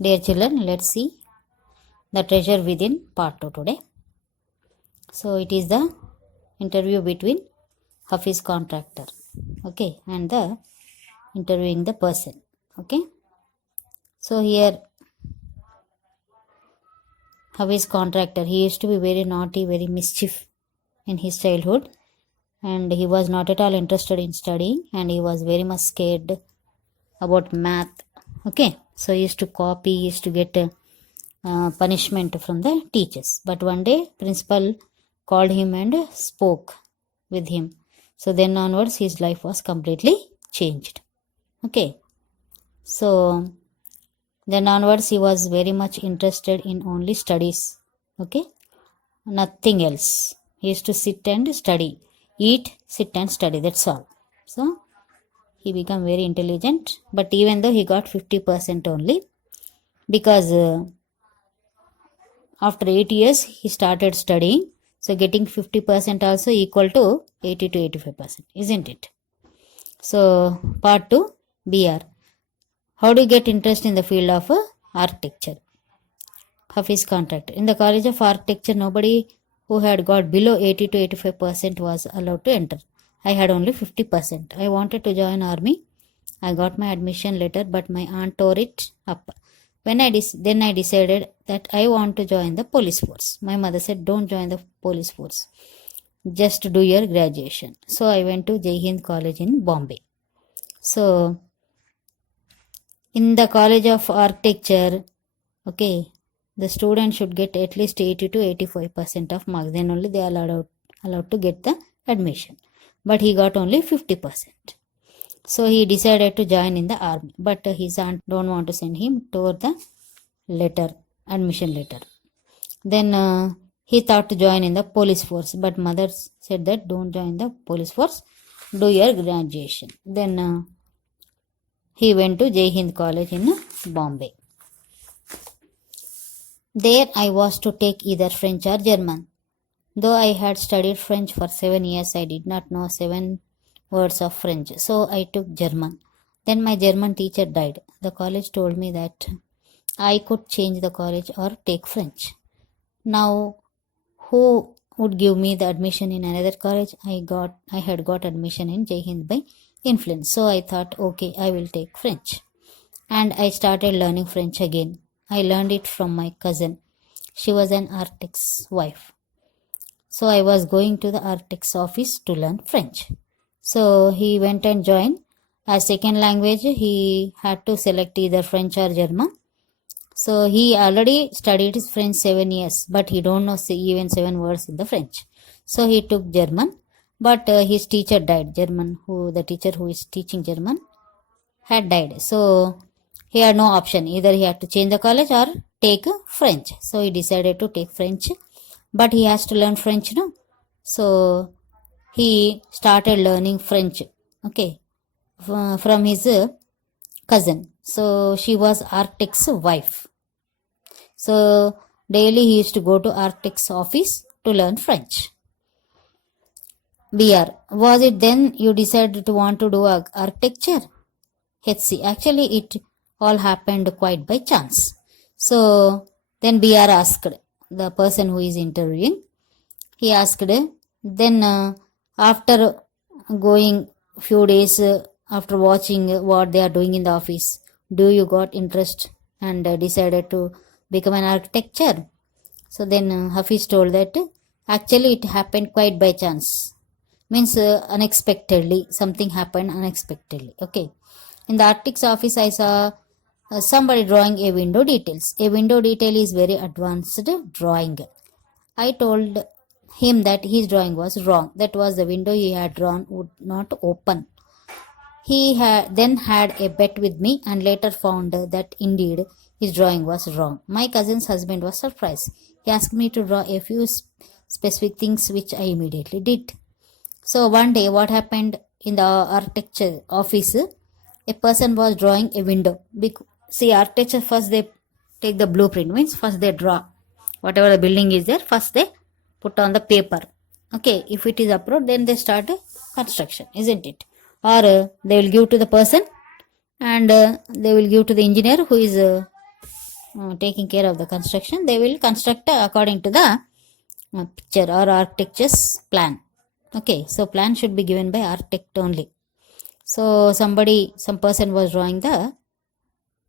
Dear children, let's see the treasure within part 2 today. So it is the interview between Hafiz contractor, okay, and the interviewing the person, okay. So here Hafiz contractor, he used to be very naughty, very mischief in his childhood, and he was not at all interested in studying, and he was very much scared about math, okay. So he used to copy, he used to get punishment from the teachers. But one day principal called him and spoke with him. So then onwards his life was completely changed, okay. So then onwards he was very much interested in only studies, okay, nothing else. He used to sit and study, eat, sit and study, that's all. So he became very intelligent, but even though he got 50% only, because after 8 years he started studying, so getting 50% also equal to 80 to 85%, isn't it? So part 2, BR. How do you get interest in the field of architecture? Hafiz contractor. In the College of Architecture, nobody who had got below 80 to 85% was allowed to enter. I had only 50%. I wanted to join army. I got my admission letter, but my aunt tore it up. Then I decided that I want to join the police force. My mother said, don't join the police force. Just do your graduation. So I went to Jai Hind College in Bombay. So in the College of Architecture, okay, the student should get at least 80 to 85% of marks. Then only they are allowed to get the admission. But he got only 50%. So he decided to join in the army. But his aunt don't want to send him, tore the letter, admission letter. Then he thought to join in the police force. But mother said that don't join the police force. Do your graduation. Then he went to Jai Hind College in Bombay. There I was to take either French or German. Though I had studied French for 7 years, I did not know 7 words of French. So I took German. Then my German teacher died. The college told me that I could change the college or take French. Now, who would give me the admission in another college? I had got admission in Jai Hind by influence. So I thought, okay, I will take French. And I started learning French again. I learned it from my cousin. She was an architect's wife. So I was going to the architect's office to learn French. So he went and joined. As second language, he had to select either French or German. So he already studied his French 7 years, but he don't know even 7 words in the French. So he took German, but his teacher died. The teacher who is teaching German had died. So he had no option. Either he had to change the college or take French. So he decided to take French, but he has to learn French now. So he started learning French, okay, from his cousin. So she was architect's wife. So daily he used to go to architect's office to learn French. BR. Was it then you decided to want to do architecture? HC. Actually, it all happened quite by chance. So then BR asked the person who is interviewing. He asked, then after going few days, after watching what they are doing in the office, do you got interest and decided to become an architecture? So then Hafiz told that actually it happened quite by chance. Means unexpectedly, something happened unexpectedly, okay. In the architect's office, I saw somebody drawing a window details. A window detail is very advanced drawing. I told him that his drawing was wrong. That was the window he had drawn would not open. He then had a bet with me and later found that indeed his drawing was wrong. My cousin's husband was surprised. He asked me to draw a few specific things which I immediately did. So one day what happened in the architecture office, a person was drawing a window. See, architecture first they take the blueprint, means first they draw whatever the building is there, first they put on the paper, okay. If it is approved, then they start construction, isn't it? Or they will give to the person and they will give to the engineer who is taking care of the construction, they will construct according to the picture or architecture's plan. Okay, so plan should be given by architect only. So some person was drawing the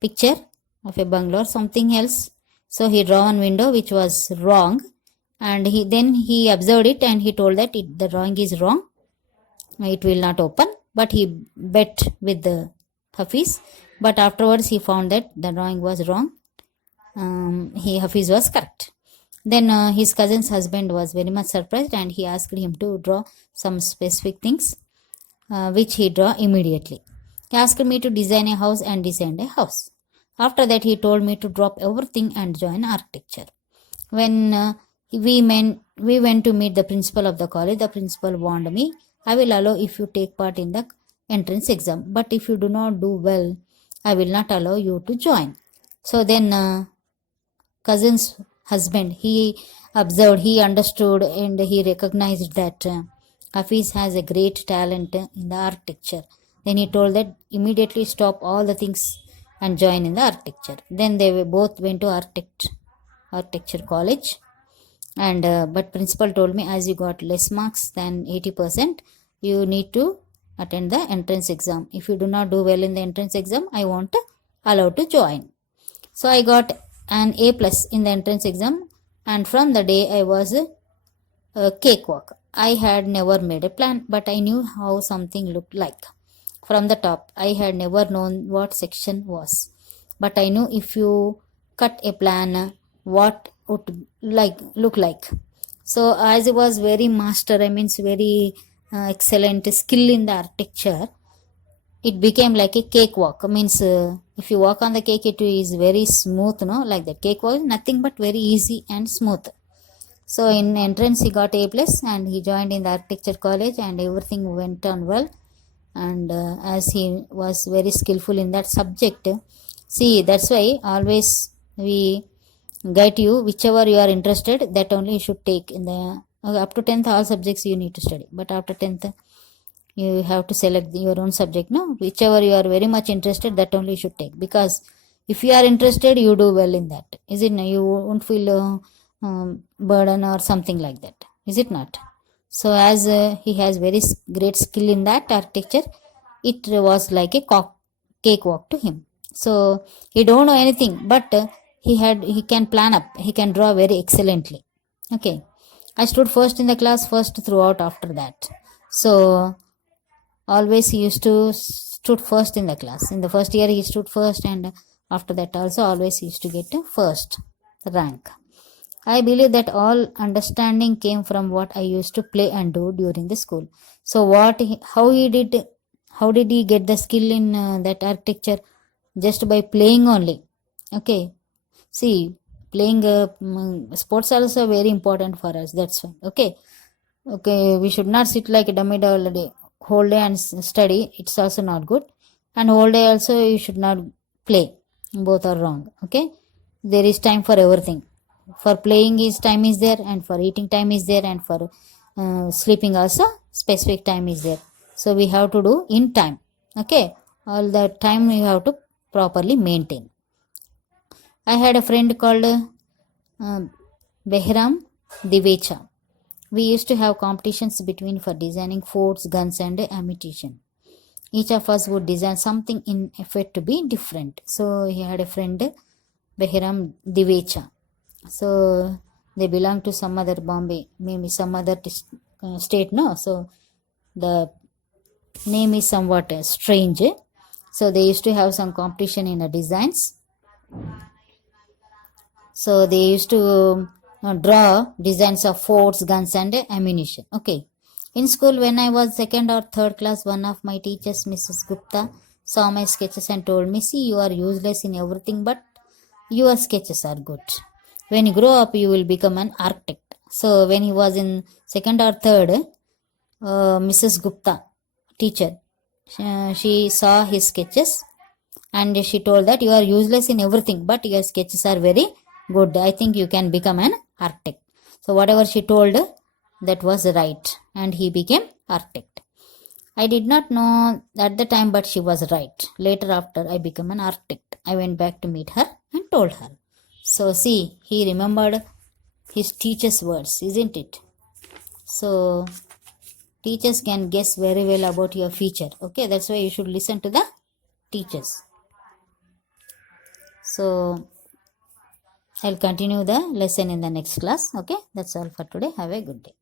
picture of a bungalow or something else. So he draw one window which was wrong, and he observed it and he told that the drawing is wrong, it will not open. But he bet with the Hafiz, but afterwards he found that the drawing was wrong. Hafiz was correct. Then his cousin's husband was very much surprised and he asked him to draw some specific things, which he draw immediately. He asked me to design a house and designed a house. After that, he told me to drop everything and join architecture. When we went to meet the principal of the college, the principal warned me, I will allow if you take part in the entrance exam, but if you do not do well, I will not allow you to join. So then cousin's husband, he observed, he understood, and he recognized that Hafiz has a great talent in the architecture. Then he told that immediately stop all the things and join in the architecture. Then they both went to architecture college, and but principal told me, as you got less marks than 80%, you need to attend the entrance exam. If you do not do well in the entrance exam, I won't allow to join. So I got an A+ in the entrance exam, and from the day I was a cakewalk. I had never made a plan, but I knew how something looked like. From the top, I had never known what section was, but I knew if you cut a plan, what would look like. So as I was very master, very excellent skill in the architecture, it became like a cakewalk. If you walk on the cake, it is very smooth, like that. Cakewalk is nothing but very easy and smooth. So in entrance, he got A+, and he joined in the architecture college, and everything went on well. And as he was very skillful in that subject, see, that's why always we guide you, whichever you are interested, that only you should take. In the up to 10th, all subjects you need to study, but after 10th, you have to select your own subject. Whichever you are very much interested, that only you should take, because if you are interested, you do well in that. Is it? You won't feel burden or something like that, is it not? So as he has very great skill in that architecture, it was like a cakewalk to him. So he don't know anything, but he can plan up, he can draw very excellently. Okay, I stood first in the class, first throughout after that. So always he used to stood first in the class. In the first year he stood first, and after that also always he used to get first rank. I believe that all understanding came from what I used to play and do during the school. So how did he get the skill in that architecture? Just by playing only. Okay, see, playing sports also very important for us. That's why. Okay, we should not sit like a dummy all day, whole day and study. It's also not good. And whole day also you should not play. Both are wrong. Okay, there is time for everything. For playing his time is there, and for eating time is there, and for sleeping also specific time is there. So we have to do in time. Okay, all the time you have to properly maintain. I had a friend called Behram Divecha. We used to have competitions between for designing forts, guns, and ammunition. Each of us would design something in effort to be different. So he had a friend, Behram Divecha. So they belong to some other Bombay, maybe some other state, no? So the name is somewhat strange. So they used to have some competition in the designs. So they used to draw designs of forts, guns, and ammunition. Okay. In school, when I was second or third class, one of my teachers, Mrs. Gupta, saw my sketches and told me, see, you are useless in everything, but your sketches are good. When you grow up, you will become an architect. So when he was in second or third, Mrs. Gupta, teacher, she saw his sketches and she told that you are useless in everything, but your sketches are very good. I think you can become an architect. So whatever she told, that was right, and he became architect. I did not know at the time, but she was right. Later, after I became an architect, I went back to meet her and told her. So see, he remembered his teacher's words, isn't it? So teachers can guess very well about your future. Okay, that's why you should listen to the teachers. So I'll continue the lesson in the next class. Okay, that's all for today. Have a good day.